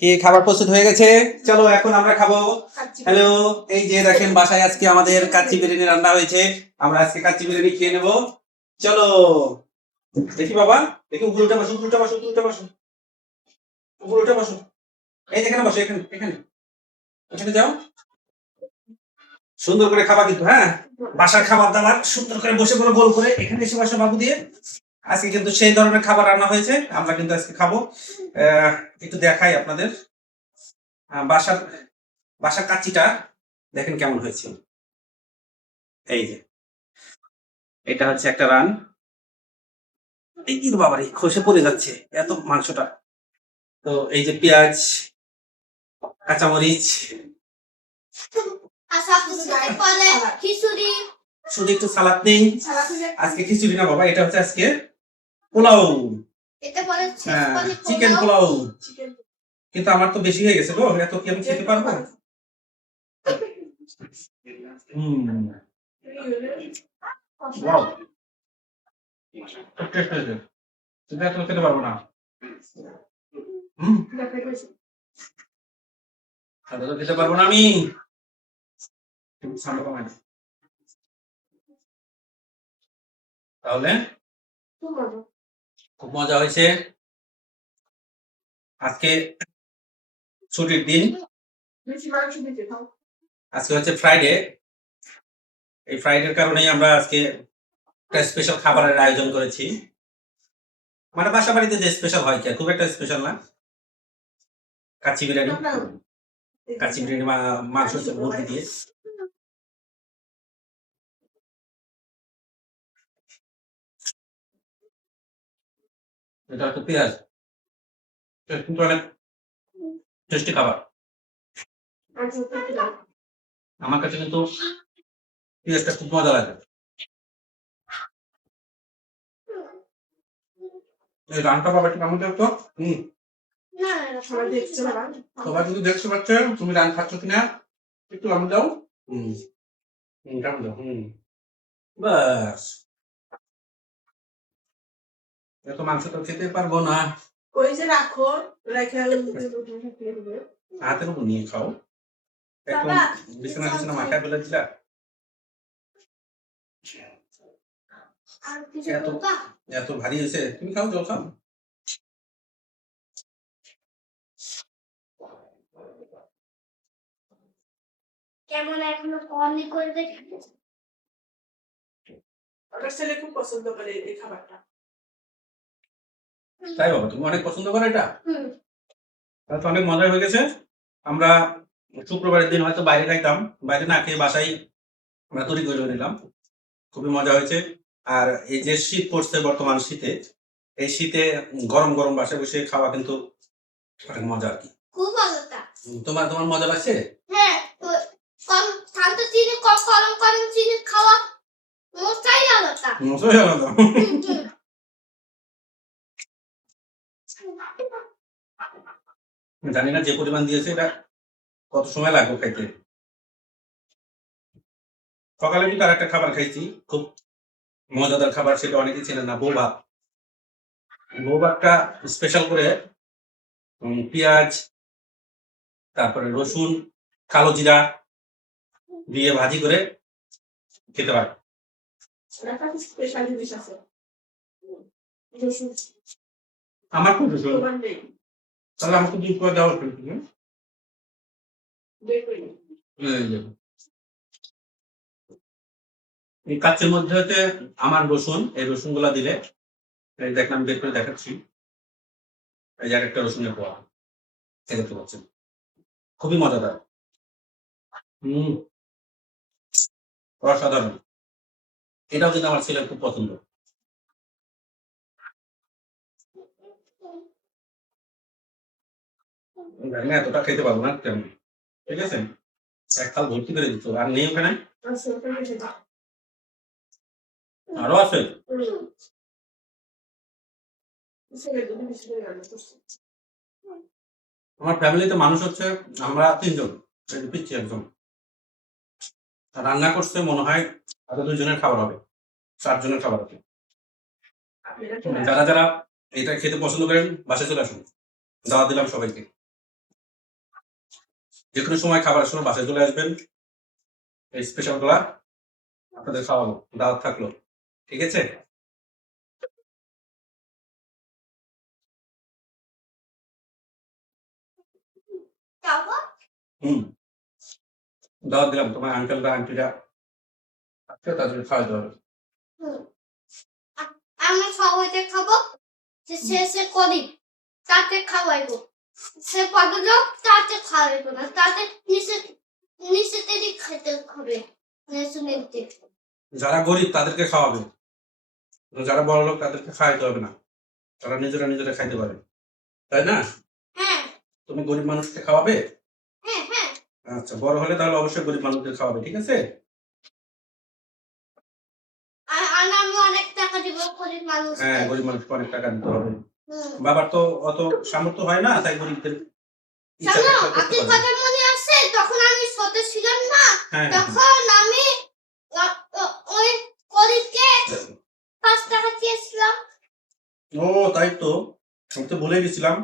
কি খাবার প্রস্তুত হয়ে গেছে? চলো এখন আমরা খাবো। হ্যালো, এই যে দেখেন বাসায় আজকে আমাদের কাচ্চি বিরিয়ানি রান্না হয়েছে। আমরা আজকে কাচ্চি বিরিয়ানি খেয়ে নেবো। চলো দেখি বাবা, দেখি উপরে উঠে বসো, উপরে উঠে বসো, উপরে উঠে বসো, উপরে উঠে বসো। এই যেখানে বসো, এখানে এখানে এখানে যাও। সুন্দর করে খাবা কিন্তু, হ্যাঁ? বাসার খাবার দাবার সুন্দর করে বসে পড়ো গোল করে, এখানে এসে বসো বাবু দিয়ে। আজকে কিন্তু সেই ধরনের খাবার রান্না হয়েছে, আমরা কিন্তু আজকে খাবো। একটু দেখাই আপনাদের। বাসার বাসার কাচ্চিটা দেখেন কেমন হয়েছে। এই যে এটা হচ্ছে একটা রান। এই কি বাবারে, খসে পড়ে যাচ্ছে এত মাংসটা। তো এই যে পেঁয়াজ, কাঁচামরিচ, শুধু একটু সালাদ নেই। আজকে খিচুড়ি না বাবা, এটা হচ্ছে আজকে পোলাও। হ্যাঁ, চিকেন পোলাও। কিন্তু আমার তো বেশি হয়ে গেছে গো, এত কি আমি খেতে পারবো? ওয়াও, খুব টেস্ট হয়েছে। সেটা তো খেতে পারবো না। সেটা তো খেতে পারবো না আমি। তাহলে খুব মজা হয়েছে। আজকে ছুটির দিন, আজকে হচ্ছে ফ্রাইডে। এই ফ্রাইডের কারণেই আমরা আজকে একটা স্পেশাল খাবারের আয়োজন করেছি। মানে বাসা বাড়িতে যে স্পেশাল হয়, কি খুব একটা স্পেশাল না। কাচ্চি বিরিয়ানি, কাচ্চি বিরিয়ানি মাংস হচ্ছে মুরগি দিয়ে। এটা হচ্ছে পেঁয়াজ, কিন্তু অনেক টেস্টি খাবার। আমার কাছে কিন্তু পেঁয়াজটা খুব মজা লাগে। এই রানটা পাবে একটু কেমন দেখতো। সবাই কিন্তু দেখতে পাচ্ছে তুমি রান খাচ্ছ কিনা, একটু কেমন দাও। কেমন দাও। বাস, এত মাংস তো খেতে পারবো না। ওই যে রাখো, রেখে হাতের উপর নিয়ে খাও। একদম বিছানা বিছানা মাথায় ফেলে দিলা। এত এত ভারী হয়েছে, তুমি খাও, জল খাও। কেমন এখনো কমই করে দেখে। ওটা ছেলে খুব পছন্দ করে এই খাবারটা। তাই বাবা, তুমি অনেক পছন্দ করো এটা? তাহলে তো অনেক মজা হয়ে গেছে। আমরা শুক্রবারের দিন হয়তো বাইরে খাইতাম, বাইরে না খেয়ে বাসায় আমরা তৈরি করে নিলাম। খুবই মজা হয়েছে। আর এই যে শীত পড়ছে বর্তমান শীতে, এই শীতে গরম গরম বাসায় বসে খাওয়া কিন্তু অনেক মজা আর কি। খুব মজাটা। তোমার তোমার মজা লাগছে? হ্যাঁ, তো কম ঠান্ডা চিনি কম গরম গরম চিনি খাওয়া মজাই আলাদা। মজাই আলাদা। জানি না যে পরিমাণ দিয়েছে এটা কত সময় লাগবে খাইতে। সকালে কিন্তু আর একটা খাবার খাইছি, খুব মজাদার খাবার, সেটা অনেকেই চেনে না, বউ ভাত। বউ ভাতটা স্পেশাল করে পেঁয়াজ, তারপরে রসুন, কালো জিরা দিয়ে ভাজি করে খেতে হয়। একটা স্পেশাল জিনিস আছে। আমার খুব রসুন, তাহলে আমাকে দুধ করে দেওয়া হতো। এই কাচ্চের মধ্যে হচ্ছে আমার রসুন, এই রসুন গুলা দিলে, এই দেখলাম বের করে দেখাচ্ছি। এই যে একটা রসুনের পোয়া, এই দেখতে পাচ্ছেন, খুবই মজাদার। অসাধারণ। এটাও কিন্তু আমার ছেলের খুব পছন্দ। জানি না এতটা খেতে পারবো না কেমন, ঠিক আছে? এক থাল ভর্তি করে দিত, আর নেই ওখানে, আরো আছে। আমার ফ্যামিলিতে মানুষ হচ্ছে আমরা 3 জন, পিচ্ছি একজন। রান্না করছে মনে হয় আরো 2 জনের খাবার হবে, 4 জনের খাবার হবে। যারা যারা এটা খেতে পছন্দ করেন বাসায় চলে আসুন, দাওয়াত দিলাম সবাইকে। যে কোনো সময় খাবারের সময় বাসায় চলে আসবেন, এই স্পেশাল গুলা আপনাদের খাওয়াবো, দাওয়াত থাকলো। ঠিক আছে? তারপর হুম, দাওয়াত দিলাম, তোমার আঙ্কেলরা আন্টিরা আছে, তাদের খাওয়াতে হবে। হুম, আমি সবাইকে খাবো, যে সে করি তাকে খাওয়াইবো, সে পদলোক তাকে খাওয়াইবো না, তাকে নিচে নিচে থেকে খেতে হবে, নিচে নিতে। যারা গরিব তাদেরকে খাওয়াবে, যারা বড় লোক তাদেরকে খাওয়াইতে হবে না, তারা নিজেরা নিজেরা খাইতে পারে, তাই না? হ্যাঁ তুমি গরিব মানুষকে খাওয়াবে? হ্যাঁ হ্যাঁ, আচ্ছা, বড় হলে তাহলে অবশ্যই গরিব মানুষদের খাওয়াবে, ঠিক আছে? আর আমি অনেক টাকা দিব গরিব মানুষকে। হ্যাঁ, গরিব মানুষকে অনেক টাকা দিতে হবে। হুম। বাবার তো অত সামর্থ্য হয় না, তাই গরিবদের ইচ্ছা জানো, থাকলে করতে আপনার পারে। কথা মনে আছে তখন আমি ছোট ছিলাম না, হ্যাঁ, তখন আমি ওই গরিবকে 5 টাকা দিয়েছিলাম। ও তাই তো, আমি তো ভুলে গেছিলাম।